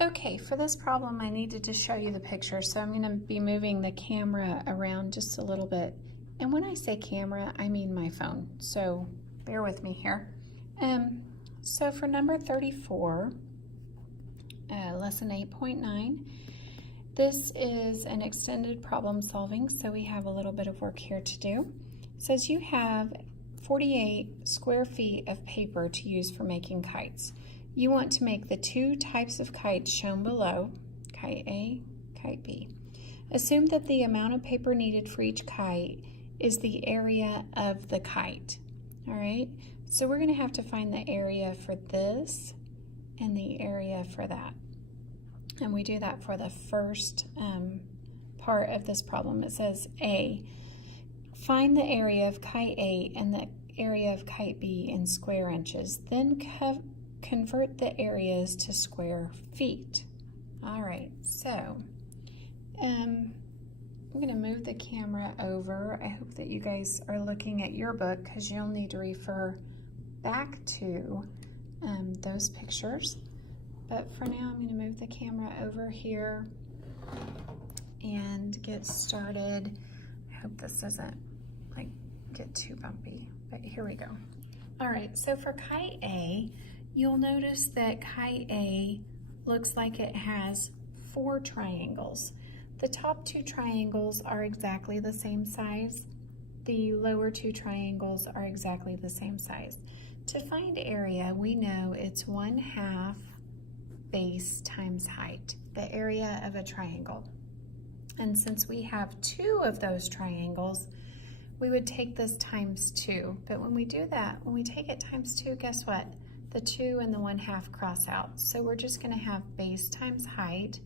Okay, for this problem I needed to show you the picture, so I'm going to be moving the camera around just a little bit. And when I say camera, I mean my phone, so bear with me here. So for number 34, lesson 8.9, this is an extended problem solving, so we have a little bit of work here to do. It says you have 48 square feet of paper to use for making kites. You want to make the two types of kites shown below, kite A, kite B. Assume that the amount of paper needed for each kite is the area of the kite. All right, so we're going to have to find the area for this and the area for that. And we do that for the first part of this problem. It says A, find the area of kite A and the area of kite B in square inches. Then convert the areas to square feet. All right, so I'm going to move the camera over. I hope that you guys are looking at your book because you'll need to refer back to those pictures. But for now, I'm going to move the camera over here and get started. I hope this doesn't get too bumpy, but here we go. All right, so for kite A, you'll notice that kite A looks like it has 4 triangles. The top 2 triangles are exactly the same size. The lower 2 triangles are exactly the same size. To find area, we know it's 1/2 base times height, the area of a triangle. And since we have 2 of those triangles, we would take this times 2. But when we do that, when we take it times 2, guess what? The 2 and the 1/2 cross out. So we're just going to have base times height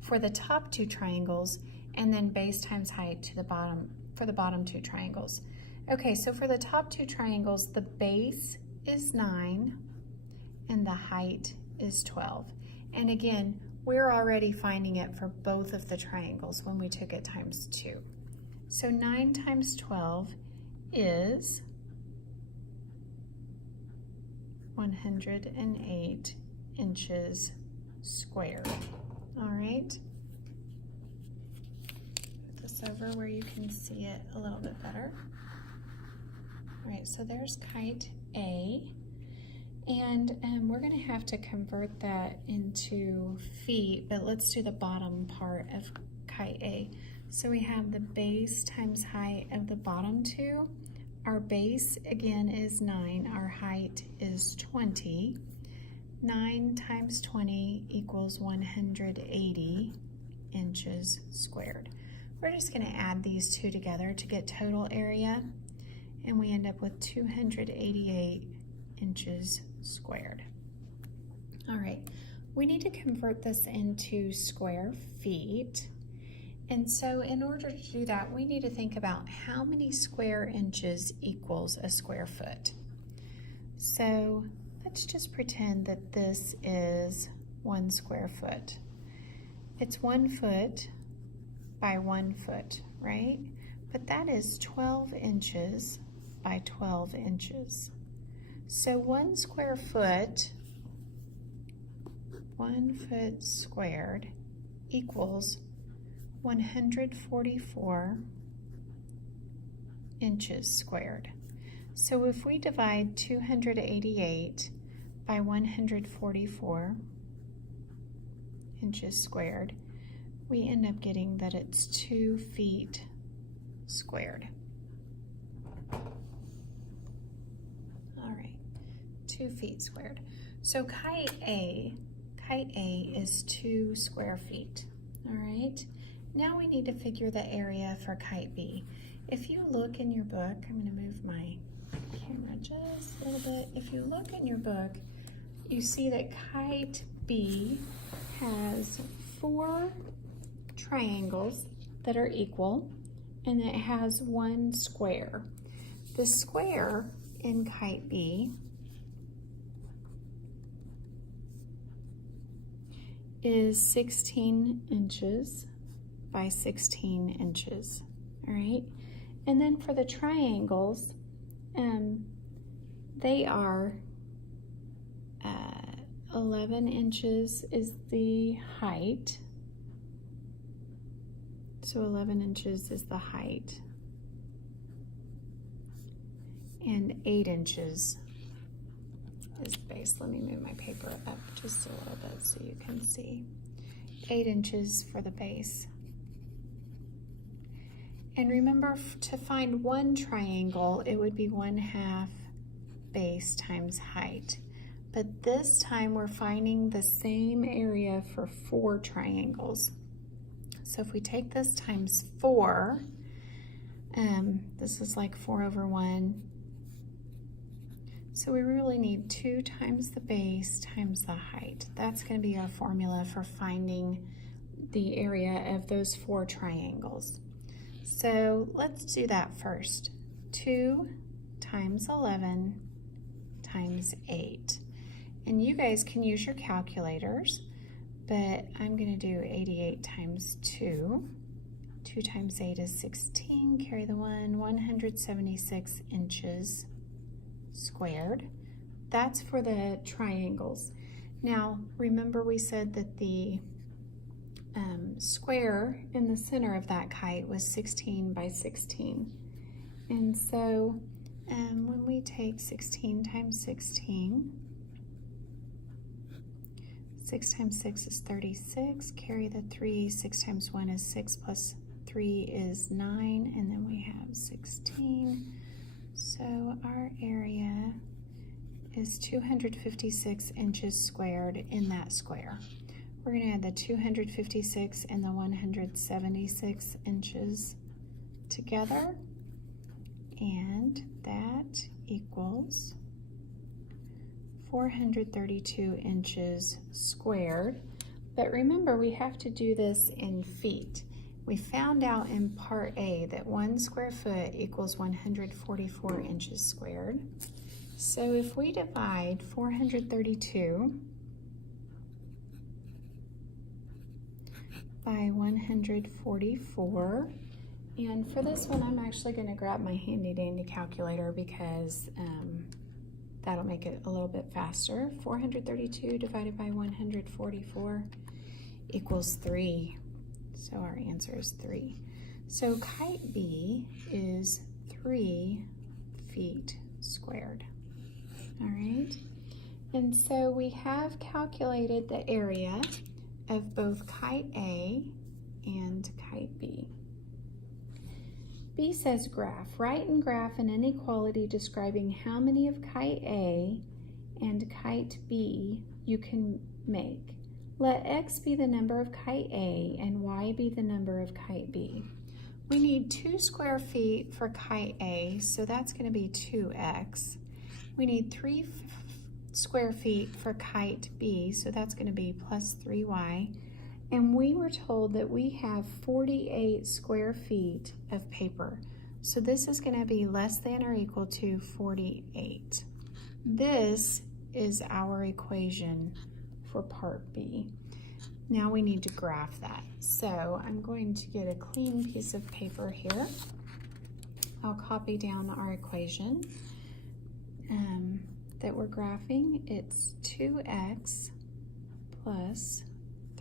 for the top 2 triangles and then base times height to the bottom for the bottom 2 triangles. Okay, so for the top 2 triangles, the base is 9 and the height is 12. And again, we're already finding it for both of the triangles when we took it times 2. So 9 times 12 is 108 inches squared. All right. Put this over where you can see it a little bit better. All right, so there's kite A. And we're going to have to convert that into feet, but let's do the bottom part of kite A. So we have the base times height of the bottom 2. Our base, again, is 9. Our height is 20. 9 times 20 equals 180 inches squared. We're just going to add these 2 together to get total area, and we end up with 288 inches squared. All right, we need to convert this into square feet. And so in order to do that, we need to think about how many square inches equals a square foot. So let's just pretend that this is 1 square foot. It's 1 foot by 1 foot, right? But that is 12 inches by 12 inches. So 1 square foot, 1 foot squared equals 144 inches squared. So if we divide 288 by 144 inches squared, we end up getting that it's 2 feet squared. All right, 2 feet squared. So kite A is 2 square feet. All right. Now we need to figure the area for kite B. If you look in your book, I'm going to move my camera just a little bit. If you look in your book, you see that kite B has 4 triangles that are equal, and it has 1 square. The square in kite B is 16 inches by 16 inches, all right? And then for the triangles, they are 11 inches is the height. So 11 inches is the height. And 8 inches is the base. Let me move my paper up just a little bit so you can see. 8 inches for the base. And remember, to find one triangle, it would be 1/2 base times height. But this time we're finding the same area for 4 triangles. So if we take this times 4, this is like 4/1. So we really need 2 times the base times the height. That's going to be our formula for finding the area of those 4 triangles. So let's do that first. 2 times 11 times 8. And you guys can use your calculators, but I'm going to do 88 times 2. 2 times 8 is 16. Carry the 1, 176 inches squared. That's for the triangles. Now, remember we said that the square in the center of that kite was 16 by 16. And so when we take 16 times 16, 6 times 6 is 36, carry the 3, 6 times 1 is 6 plus 3 is 9, and then we have 16. So our area is 256 inches squared in that square. We're going to add the 256 and the 176 inches together, and that equals 432 inches squared. But remember, we have to do this in feet. We found out in part A that 1 square foot equals 144 inches squared. So if we divide 432 by 144, and for this one I'm actually going to grab my handy dandy calculator because that'll make it a little bit faster. 432 divided by 144 equals 3. So our answer is 3. So kite B is 3 feet squared. All right. And so we have calculated the area of both kite A and kite B. B says graph. Write and graph an inequality describing how many of kite A and kite B you can make. Let x be the number of kite A and y be the number of kite B. We need 2 square feet for kite A, so that's going to be 2x. We need 3 square feet for kite B, so that's going to be plus 3y. And we were told that we have 48 square feet of paper. So this is going to be less than or equal to 48. This is our equation for part B. Now we need to graph that. So I'm going to get a clean piece of paper here. I'll copy down our equation that we're graphing. It's 2x plus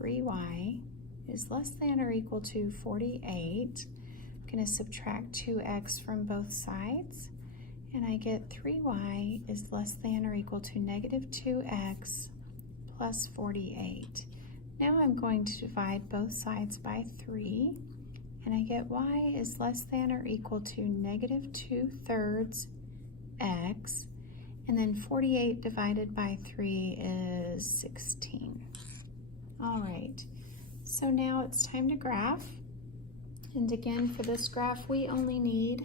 3y is less than or equal to 48. I'm going to subtract 2x from both sides, and I get 3y is less than or equal to negative 2x plus 48. Now I'm going to divide both sides by 3, and I get y is less than or equal to negative 2/3 x, and then 48 divided by 3 is 16. All right, so now it's time to graph. And again, for this graph, we only need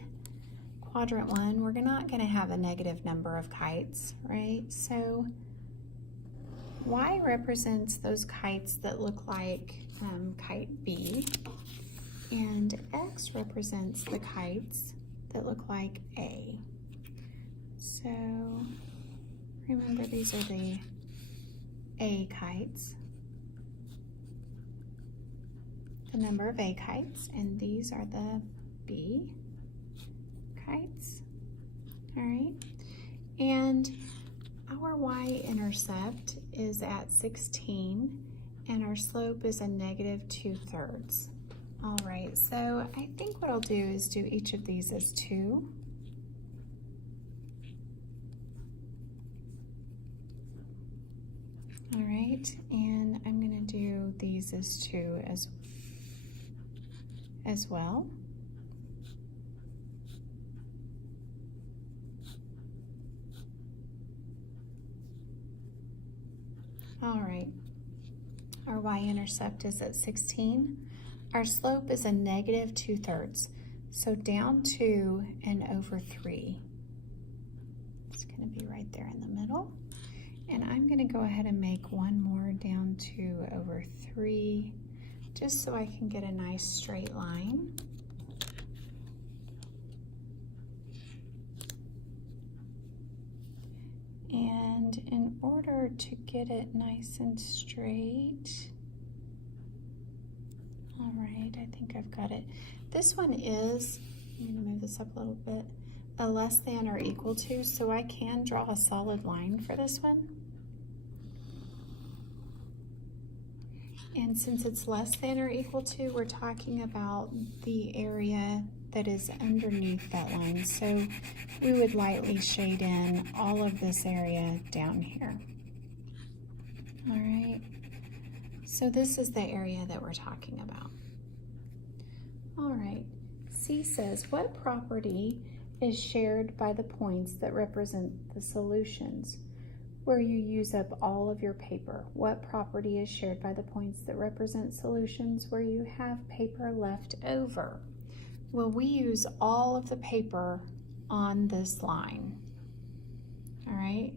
quadrant 1. We're not going to have a negative number of kites, right? So y represents those kites that look like kite B, and x represents the kites that look like A. So remember, these are the A kites, the number of A kites, and these are the B kites. All right, and our y-intercept is at 16 and our slope is a negative 2/3. All right, so I think what I'll do is do each of these as 2. All right, and I'm going to do these as 2 as well. All right, our y-intercept is at 16. Our slope is a negative 2/3, so down 2 and over 3. It's going to be right there in the middle. And I'm going to go ahead and make one more down 2 over 3, just so I can get a nice straight line. And in order to get it nice and straight, all right, I think I've got it. This one is, I'm going to move this up a little bit, a less than or equal to, so I can draw a solid line for this one. And since it's less than or equal to, we're talking about the area that is underneath that line. So we would lightly shade in all of this area down here. All right, so this is the area that we're talking about. All right, C says, what property is shared by the points that represent the solutions where you use up all of your paper? What property is shared by the points that represent solutions where you have paper left over? Well, we use all of the paper on this line. All right,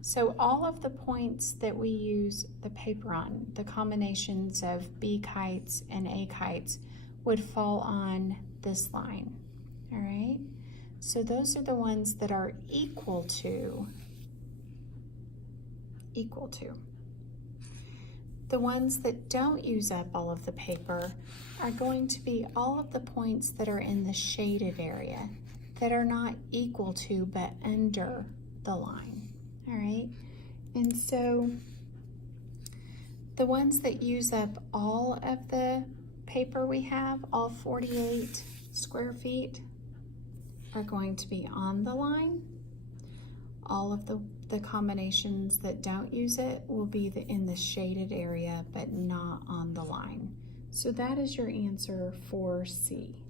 so all of the points that we use the paper on, the combinations of B kites and A kites, would fall on this line. All right, so those are the ones that are equal to. The ones that don't use up all of the paper are going to be all of the points that are in the shaded area that are not equal to but under the line. All right, and so the ones that use up all of the paper we have, all 48 square feet, are going to be on the line. All of the combinations that don't use it will be in the shaded area but not on the line. So that is your answer for C.